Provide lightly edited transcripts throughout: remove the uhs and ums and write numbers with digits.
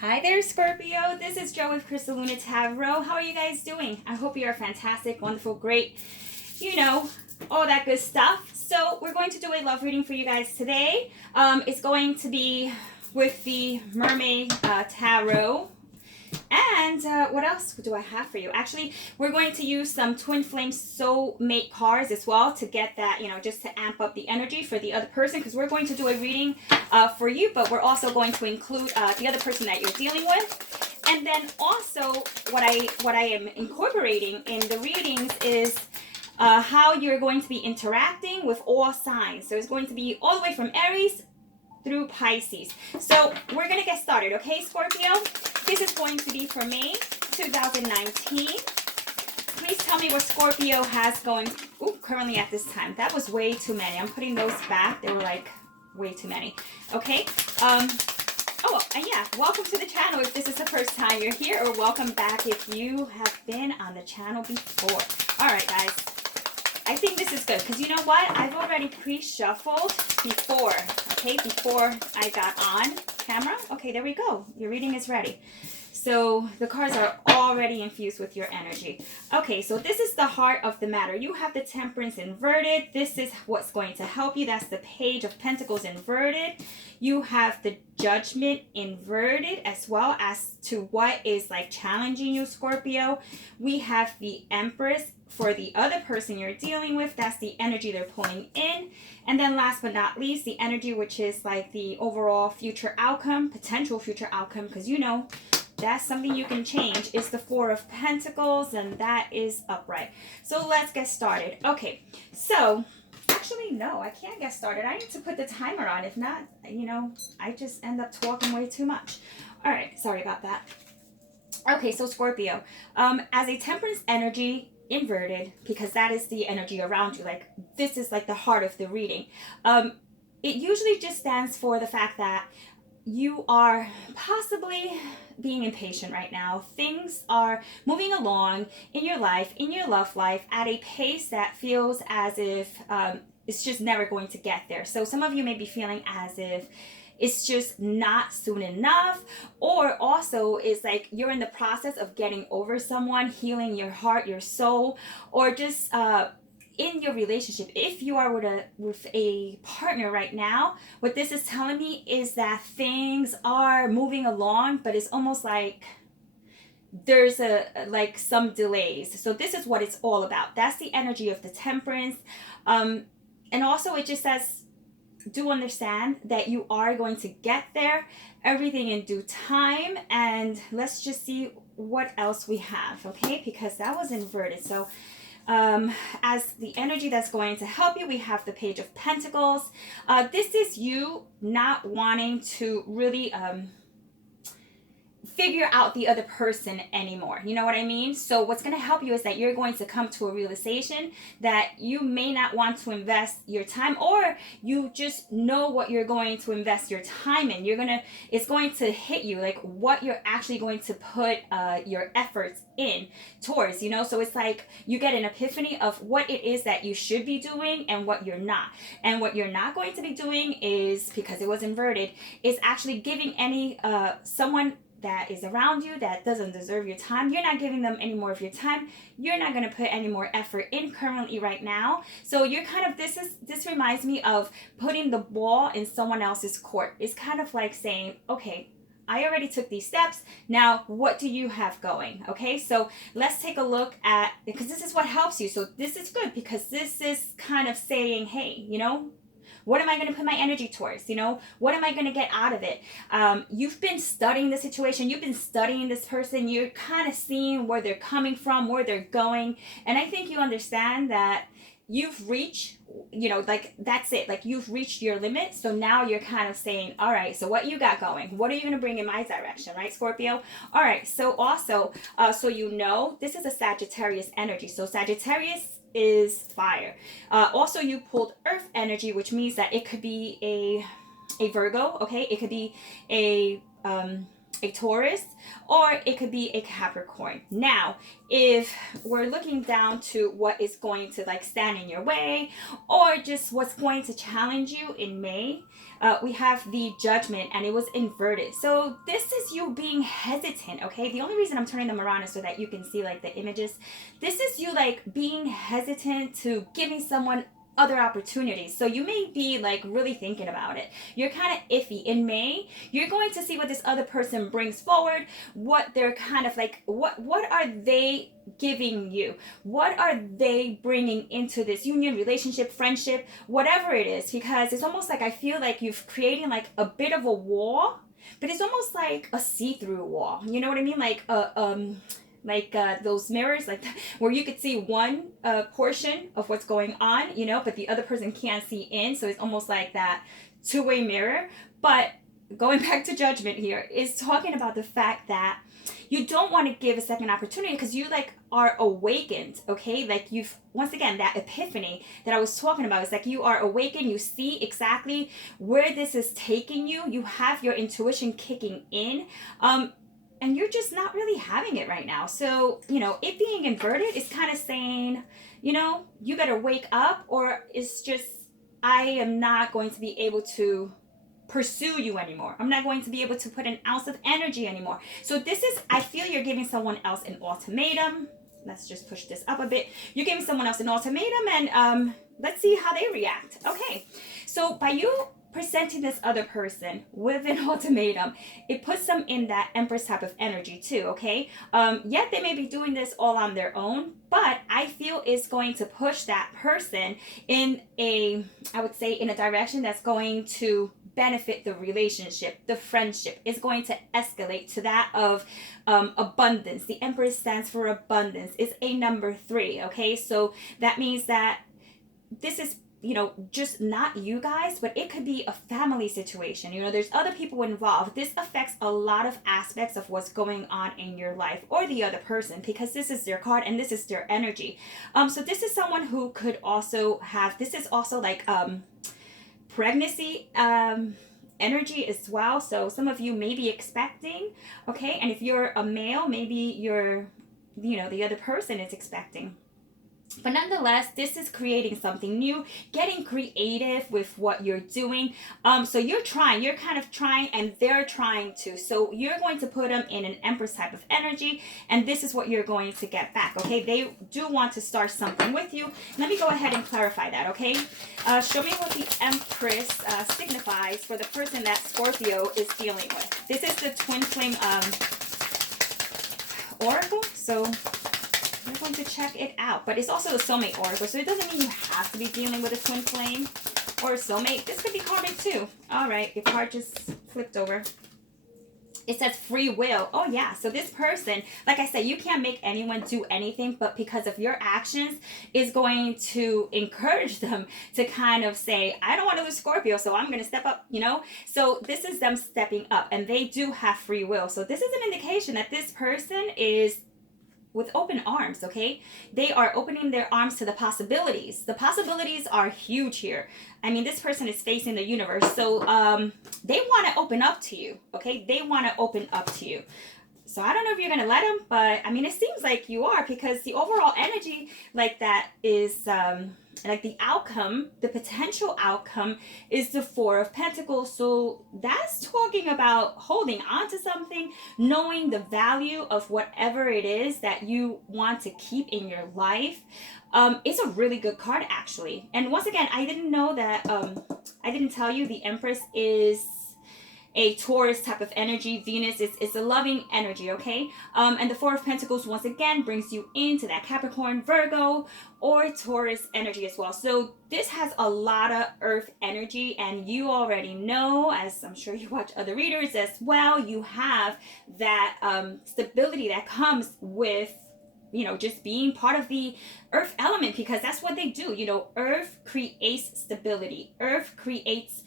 Hi there, Scorpio. This is Joe with Crystal Luna Tarot. How are you guys doing? I hope you are fantastic, wonderful, great, you know, all that good stuff. So we're going to do a love reading for you guys today. It's going to be with the Mermaid Tarot. And what else do I have for you? Actually, we're going to use some Twin Flame Soulmate cards as well to get that, just to amp up the energy for the other person, because we're going to do a reading for you, but we're also going to include the other person that you're dealing with. And then also what I am incorporating in the readings is how you're going to be interacting with all signs. So it's going to be all the way from Aries through Pisces. So we're going to get started, okay, Scorpio? This is going to be for May 2019. Please tell me what Scorpio has going currently at this time. That was way too many. I'm putting those back. They were like way too many. Okay. And yeah, welcome to the channel if this is the first time you're here, or welcome back if you have been on the channel before. All right, guys. I think this is good because you know what? I've already pre-shuffled before, okay? Before I got on camera. Okay, there we go. Your reading is ready. So the cards are already infused with your energy. Okay, so this is the heart of the matter. You have the Temperance inverted. This is what's going to help you. That's the Page of Pentacles inverted. You have the Judgment inverted as well as to what is like challenging you, Scorpio. We have the Empress for the other person you're dealing with. That's the energy they're pulling in. And then last but not least, the energy which is like the overall future outcome, potential future outcome, because that's something you can change, is the Four of Pentacles, and that is upright. So let's get started. Okay, so actually, no, I can't get started. I need to put the timer on. If not, I just end up talking way too much. All right, sorry about that. Okay, so Scorpio, as a Temperance energy inverted, because that is the energy around you, like this is like the heart of the reading. It usually just stands for the fact that you are possibly being impatient right now. Things are moving along in your life, in your love life, at a pace that feels as if it's just never going to get there. So some of you may be feeling as if it's just not soon enough, or also it's like you're in the process of getting over someone, healing your heart, your soul, or just in your relationship. If you are with a partner right now, what this is telling me is that things are moving along, but it's almost like there's some delays. So this is what it's all about. That's the energy of the Temperance. And also it just says, do understand that you are going to get there, everything in due time. And let's just see what else we have, okay? Because that was inverted. So as the energy that's going to help you, we have the Page of Pentacles. This is you not wanting to really figure out the other person anymore. You know what I mean? So what's going to help you is that you're going to come to a realization that you may not want to invest your time, or you just know what you're going to invest your time in. It's going to hit you like what you're actually going to put your efforts in towards, so it's like you get an epiphany of what it is that you should be doing and what you're not. And what you're not going to be doing is, because it was inverted, is actually giving any someone that is around you that doesn't deserve your time. You're not giving them any more of your time. You're not going to put any more effort in currently right now. So you're kind of, this reminds me of putting the ball in someone else's court. It's kind of like saying, okay, I already took these steps. Now, what do you have going? Okay, so let's take a look at, because this is what helps you. So this is good because this is kind of saying, hey, what am I going to put my energy towards? What am I going to get out of it? You've been studying the situation. You've been studying this person. You're kind of seeing where they're coming from, where they're going. And I think you understand that you've reached, that's it. Like you've reached your limit. So now you're kind of saying, all right, so what you got going? What are you going to bring in my direction, right, Scorpio? All right. So also, this is a Sagittarius energy. So Sagittarius is fire. Also, you pulled earth energy, which means that it could be a Virgo, okay? It could be a a Taurus, or it could be a Capricorn. Now, if we're looking down to what is going to like stand in your way, or just what's going to challenge you in May, we have the Judgment, and it was inverted. So this is you being hesitant, okay? The only reason I'm turning them around is so that you can see like the images. This is you like being hesitant to giving someone other opportunities. So you may be like really thinking about it. You're kind of iffy. In May, you're going to see what this other person brings forward, what they're kind of like, what are they giving you? What are they bringing into this union, relationship, friendship, whatever it is? Because it's almost like I feel like you've creating like a bit of a wall, but it's almost like a see-through wall. You know what I mean? Like those mirrors, like where you could see one portion of what's going on, you know, but the other person can't see in. So it's almost like that two-way mirror. But going back to Judgment here is talking about the fact that you don't want to give a second opportunity because you like are awakened, okay? Like you've, once again, that epiphany that I was talking about is like you are awakened, you see exactly where this is taking you, you have your intuition kicking in, and you're just not really having it right now. So, you know, it being inverted is kind of saying, you know, you better wake up, or it's just, I am not going to be able to pursue you anymore. I'm not going to be able to put an ounce of energy anymore. So this is, I feel you're giving someone else an ultimatum. Let's just push this up a bit. You're giving someone else an ultimatum, and let's see how they react. Okay, so by you presenting this other person with an ultimatum, it puts them in that Empress type of energy too, okay? Yet they may be doing this all on their own, but I feel it's going to push that person in a, I would say, in a direction that's going to benefit the relationship, the friendship. Is going to escalate to that of abundance. The Empress stands for abundance. It's a number 3, okay? So that means that this is, you know, just not you guys, but it could be a family situation. You know, there's other people involved. This affects a lot of aspects of what's going on in your life or the other person, because this is their card and this is their energy. So this is someone who could also have, this is also like pregnancy energy as well. So some of you may be expecting, okay? And if you're a male, maybe you're, you know, the other person is expecting. But nonetheless, this is creating something new, getting creative with what you're doing. So you're trying, you're kind of trying, and they're trying to. So you're going to put them in an Empress type of energy, and this is what you're going to get back, okay? They do want to start something with you. Let me go ahead and clarify that, okay? Show me what the Empress signifies for the person that Scorpio is dealing with. This is the Twin Flame Oracle, so we're going to check it out. But it's also a soulmate oracle, so it doesn't mean you have to be dealing with a twin flame or a soulmate. This could be karmic too. All right, your card just flipped over. It says free will. Oh yeah, so this person, like I said, you can't make anyone do anything, but because of your actions is going to encourage them to kind of say, I don't want to lose Scorpio, so I'm going to step up, you know? So this is them stepping up, and they do have free will. So this is an indication that this person is with open arms, okay? They are opening their arms to the possibilities. The possibilities are huge here. I mean, this person is facing the universe, so they want to open up to you, okay? They want to open up to you. So I don't know if you're going to let them, but I mean, it seems like you are, because the overall energy like that is like the outcome, the potential outcome is the 4 of Pentacles. So that's talking about holding on to something, knowing the value of whatever it is that you want to keep in your life. It's a really good card, actually. And once again, I didn't know that, I didn't tell you the Empress is a Taurus type of energy. Venus is a loving energy, okay? And the 4 of Pentacles, once again, brings you into that Capricorn, Virgo, or Taurus energy as well. So this has a lot of earth energy, and you already know, as I'm sure you watch other readers as well, you have that stability that comes with, you know, just being part of the earth element, because that's what they do. You know, earth creates stability. Earth creates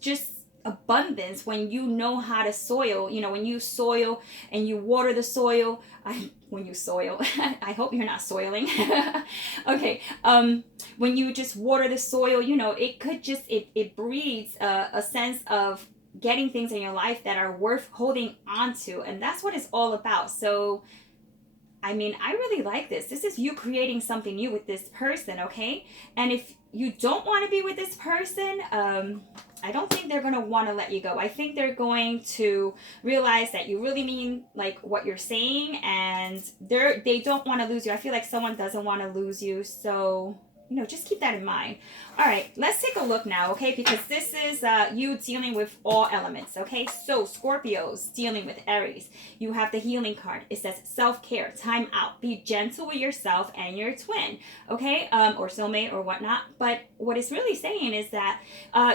just abundance when you know how to soil. You know, when you soil and you water the soil, when you soil, I hope you're not soiling. Okay, when you just water the soil, you know, it could just, it breeds a sense of getting things in your life that are worth holding on to. And that's what it's all about. So, I mean, I really like this. This is you creating something new with this person, okay? And if you don't want to be with this person, I don't think they're going to want to let you go. I think they're going to realize that you really mean like what you're saying, and they don't want to lose you. I feel like someone doesn't want to lose you. So, you know, just keep that in mind. All right, let's take a look now, okay? Because this is you dealing with all elements, okay? So Scorpios dealing with Aries. You have the healing card. It says self-care, time out, be gentle with yourself and your twin, okay? Or soulmate or whatnot. But what it's really saying is that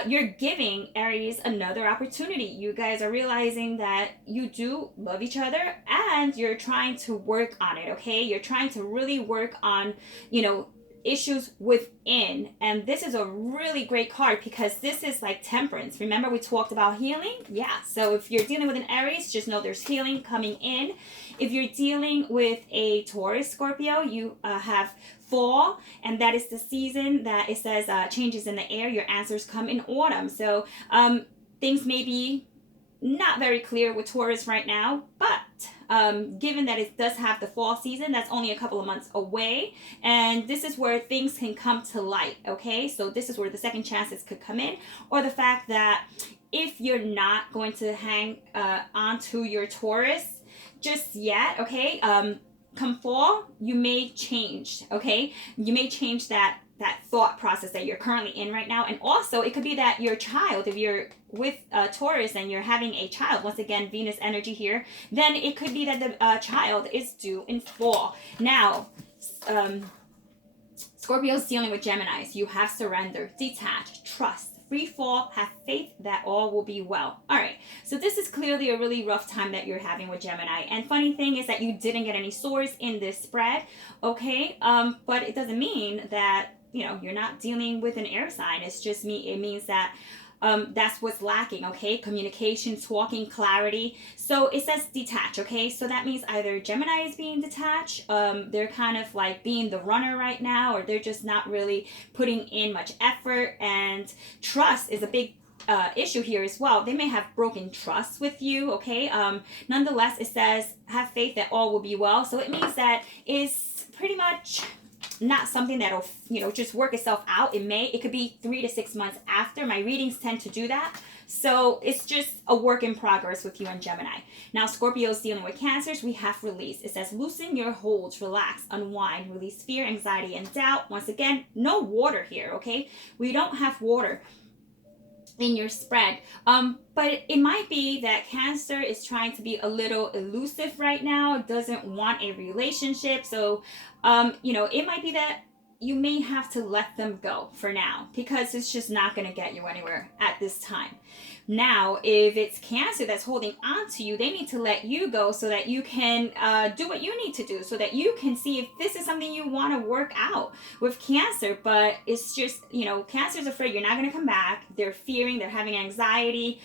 you're giving Aries another opportunity. You guys are realizing that you do love each other and you're trying to work on it, okay? You're trying to really work on, you know, issues within. And this is a really great card because this is like temperance. Remember we talked about healing? Yeah. So if you're dealing with an Aries, just know there's healing coming in. If you're dealing with a Taurus, Scorpio, you have fall, and that is the season that it says changes in the air. Your answers come in autumn. So things may be not very clear with Taurus right now, but given that it does have the fall season, that's only a couple of months away, and this is where things can come to light, okay? So this is where the second chances could come in, or the fact that if you're not going to hang on to your Taurus just yet, okay, come fall, you may change, okay? You may change that thought process that you're currently in right now. And also it could be that your child, if you're with Taurus and you're having a child, once again Venus energy here, then it could be that the child is due in fall. Now Scorpio's dealing with Geminis. You have surrender, detach, trust, free fall, have faith that all will be well. All right, so this is clearly a really rough time that you're having with Gemini. And funny thing is that you didn't get any swords in this spread, okay? But it doesn't mean that, you know, you're not dealing with an air sign. It's just it means that that's what's lacking, okay? Communication, talking, clarity. So it says detach, okay? So that means either Gemini is being detached, they're kind of like being the runner right now, or they're just not really putting in much effort. And trust is a big issue here as well. They may have broken trust with you, okay? Nonetheless, it says have faith that all will be well. So it means that it's pretty much not something that'll, you know, just work itself out. It could be 3 to 6 months after. My readings tend to do that. So it's just a work in progress with you and Gemini. Now, Scorpio's dealing with Cancers. We have release. It says loosen your holds, relax, unwind, release fear, anxiety, and doubt. Once again, no water here, okay? We don't have water in your spread, but it might be that Cancer is trying to be a little elusive right now, doesn't want a relationship. So you know, it might be that you may have to let them go for now because it's just not going to get you anywhere at this time. Now, if it's Cancer that's holding on to you, they need to let you go so that you can do what you need to do, so that you can see if this is something you want to work out with Cancer. But it's just, you know, Cancer's afraid you're not going to come back. They're fearing, they're having anxiety.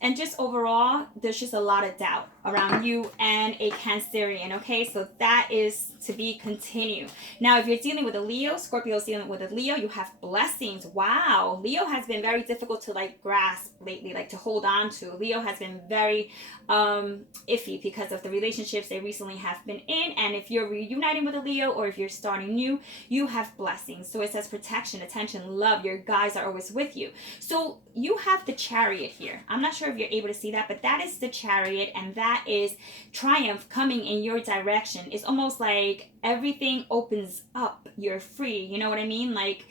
And just overall, there's just a lot of doubt around you and a Cancerian, okay? So that is to be continued. Now, if you're dealing with a Leo, Scorpio's dealing with a Leo, you have blessings. Wow. Leo has been very difficult to like grasp lately, like to hold on to. Leo has been very iffy because of the relationships they recently have been in. And if you're reuniting with a Leo or if you're starting new, you have blessings. So it says protection, attention, love. Your guides are always with you. So you have the Chariot here. I'm not sure if you're able to see that, but that is the Chariot, and that is triumph coming in your direction. It's almost like everything opens up. You're free. You know what I mean? Like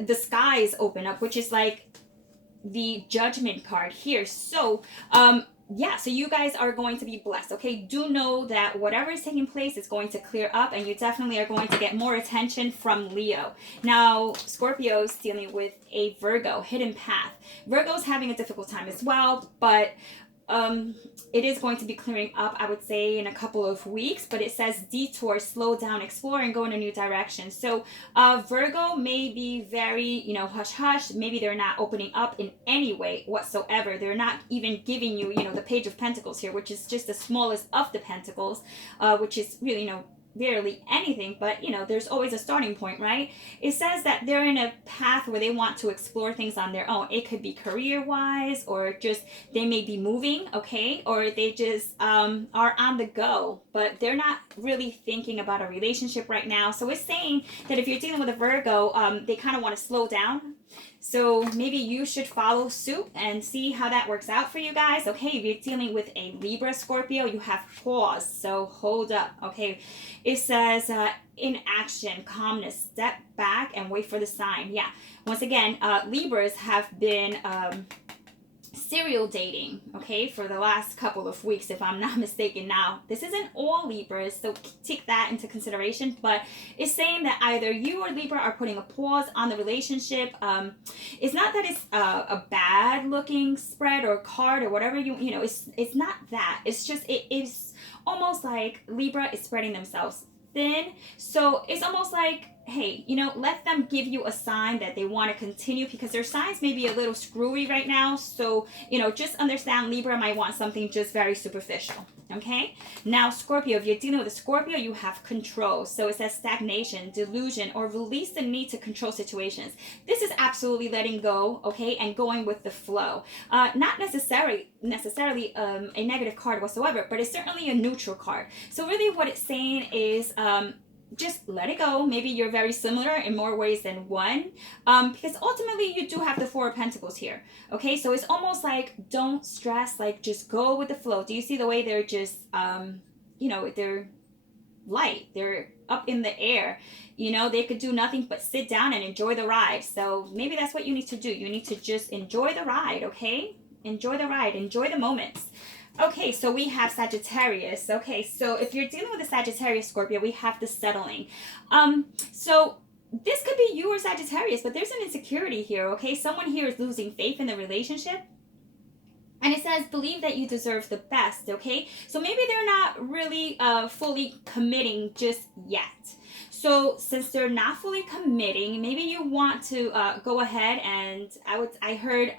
the skies open up, which is like the Judgment card here. So yeah, so you guys are going to be blessed, okay? Do know that whatever is taking place is going to clear up, and you definitely are going to get more attention from Leo. Now, Scorpio's dealing with a Virgo, hidden path. Virgo's having a difficult time as well, but it is going to be clearing up, I would say, in a couple of weeks. But it says detour, slow down, explore, and go in a new direction. So Virgo may be very, you know, hush hush. Maybe they're not opening up in any way whatsoever. They're not even giving you, you know, the Page of Pentacles here, which is just the smallest of the pentacles, which is really, you know, barely anything, but there's always a starting point, right? It says that they're in a path where they want to explore things on their own. It could be career wise, or just they may be moving, okay, or they just are on the go, but they're not really thinking about a relationship right now. So it's saying that if you're dealing with a Virgo, they kind of want to slow down. So maybe you should follow suit and see how that works out for you guys. Okay, if you're dealing with a Libra, Scorpio, you have pause. So hold up. Okay, it says in action, calmness, step back and wait for the sign. Yeah, once again, Libras have been serial dating, okay, for the last couple of weeks, if I'm not mistaken. Now, this isn't all Libras, so take that into consideration, but it's saying that either you or Libra are putting a pause on the relationship. It's not that it's a bad looking spread or card or whatever it's not that. It's just, it is almost like Libra is spreading themselves thin. So it's almost like, hey, let them give you a sign that they want to continue, because their signs may be a little screwy right now. So, just understand Libra might want something just very superficial. Okay. Now, Scorpio, if you're dealing with a Scorpio, you have control. So it says stagnation, delusion, or release the need to control situations. This is absolutely letting go, okay, and going with the flow. Not necessarily a negative card whatsoever, but it's certainly a neutral card. So really what it's saying is just let it go. Maybe you're very similar in more ways than one, because ultimately you do have the Four of Pentacles here. Okay, so it's almost like don't stress, like just go with the flow. Do you see the way they're just they're light, they're up in the air, they could do nothing but sit down and enjoy the ride. So maybe that's what you need to do. You need to just enjoy the ride. Okay, enjoy the ride, enjoy the moments. Okay, so we have Sagittarius. Okay, so if you're dealing with a Sagittarius, Scorpio, we have the settling. So this could be you or Sagittarius, but there's an insecurity here, okay? Someone here is losing faith in the relationship. And it says, believe that you deserve the best, okay? So maybe they're not really fully committing just yet. So since they're not fully committing, maybe you want to go ahead and I heard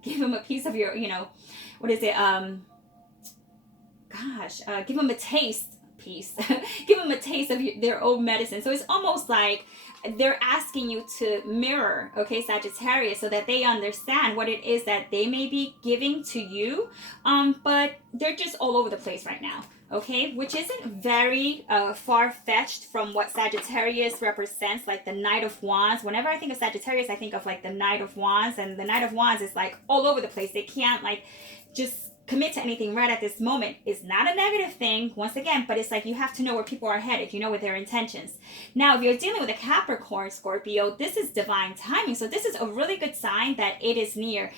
give them a piece of your, what is it? Give them a taste piece. Give them a taste of their own medicine. So it's almost like they're asking you to mirror, okay, Sagittarius, so that they understand what it is that they may be giving to you, but they're just all over the place right now, okay, which isn't very far-fetched from what Sagittarius represents, like the Knight of Wands. Whenever I think of Sagittarius, I think of like the Knight of Wands, and the Knight of Wands is like all over the place. They can't like just commit to anything right at this moment. Is not a negative thing, once again, but it's like you have to know where people are headed, with their intentions. Now, if you're dealing with a Capricorn, Scorpio, this is divine timing. So this is a really good sign that it is near,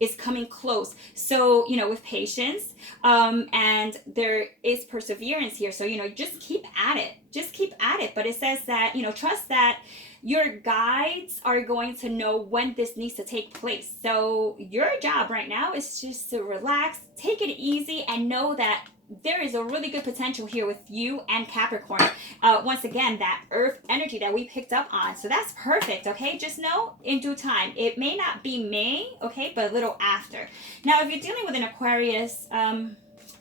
is coming close. So, with patience, and there is perseverance here. So, just keep at it. Just keep at it. But it says that, trust that your guides are going to know when this needs to take place. So your job right now is just to relax, take it easy, and know that there is a really good potential here with you and Capricorn. Once again, that earth energy that we picked up on. So that's perfect, okay? Just know in due time. It may not be May, okay, but a little after. Now, if you're dealing with an Aquarius,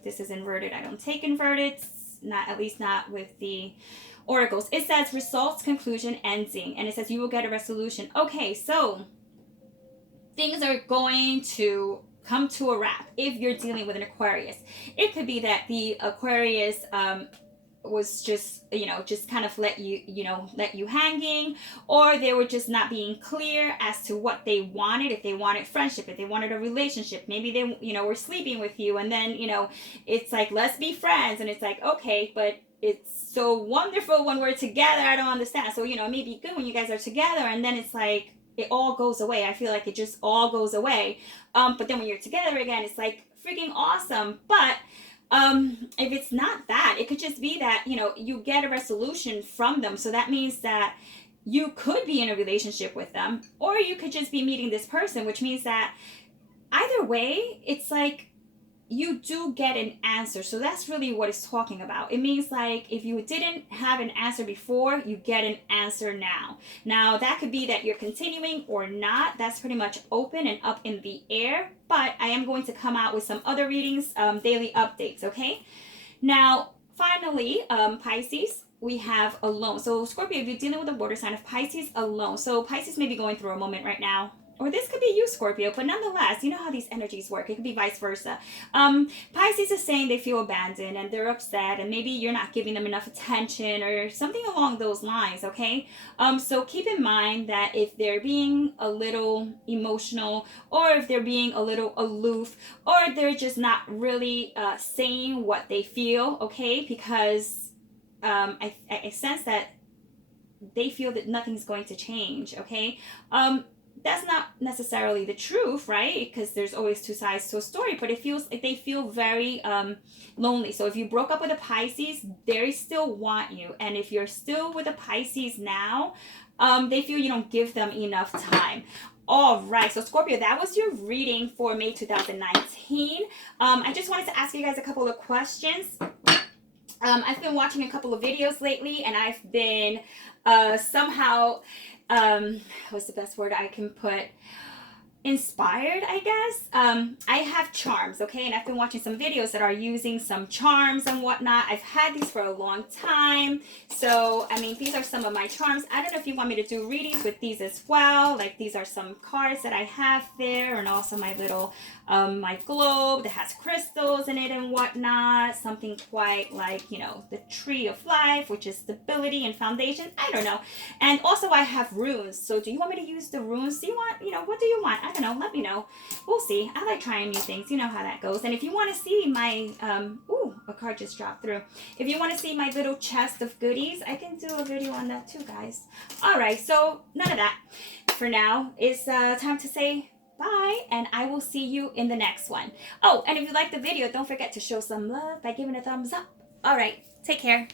this is inverted. I don't take inverted, at least not with the oracles. It says results, conclusion, ending, and it says you will get a resolution. Okay, so things are going to come to a wrap if you're dealing with an Aquarius. It could be that the Aquarius was just kind of let you hanging, or they were just not being clear as to what they wanted. If they wanted friendship, if they wanted a relationship, maybe they were sleeping with you, and then it's like, let's be friends, and it's like, okay, but it's so wonderful when we're together. I don't understand. So it may be good when you guys are together, and then it's like it all goes away. I feel like it just all goes away. But then when you're together again, it's like freaking awesome. But if it's not that, it could just be that you get a resolution from them. So that means that you could be in a relationship with them, or you could just be meeting this person, which means that either way, it's like you do get an answer. So that's really what it's talking about. It means like if you didn't have an answer before, you get an answer now. Now that could be that you're continuing or not. That's pretty much open and up in the air. But I am going to come out with some other readings, daily updates, okay? Now, finally, Pisces, we have alone. So Scorpio, if you're dealing with a water sign of Pisces, alone. So Pisces may be going through a moment right now. Or this could be you, Scorpio, but nonetheless, you know how these energies work. It could be vice versa. Pisces is saying they feel abandoned and they're upset, and maybe you're not giving them enough attention or something along those lines, okay? So keep in mind that if they're being a little emotional, or if they're being a little aloof, or they're just not really saying what they feel, okay? Because I sense that they feel that nothing's going to change, okay? That's not necessarily the truth, right? Because there's always two sides to a story, but it feels like they feel very lonely. So if you broke up with a Pisces, they still want you. And if you're still with a Pisces now, they feel you don't give them enough time. All right, so Scorpio, that was your reading for May 2019. I just wanted to ask you guys a couple of questions. I've been watching a couple of videos lately, and I've been somehow, what's the best word I can put? Inspired, I guess. I have charms, okay, and I've been watching some videos that are using some charms and whatnot. I've had these for a long time, so I mean, these are some of my charms. I don't know if you want me to do readings with these as well. Like, these are some cards that I have there, and also my little my globe that has crystals in it and whatnot. Something quite like, you know, the tree of life, which is stability and foundation. I don't know. And also I have runes. So do you want me to use the runes? Do you want, you know, what do you want? I don't know. Let me know. We'll see. I like trying new things. You know how that goes. And if you want to see my, ooh, a card just dropped through. If you want to see my little chest of goodies, I can do a video on that too, guys. All right. So none of that for now. It's time to say bye, and I will see you in the next one. Oh, and if you like the video, don't forget to show some love by giving a thumbs up. All right. Take care.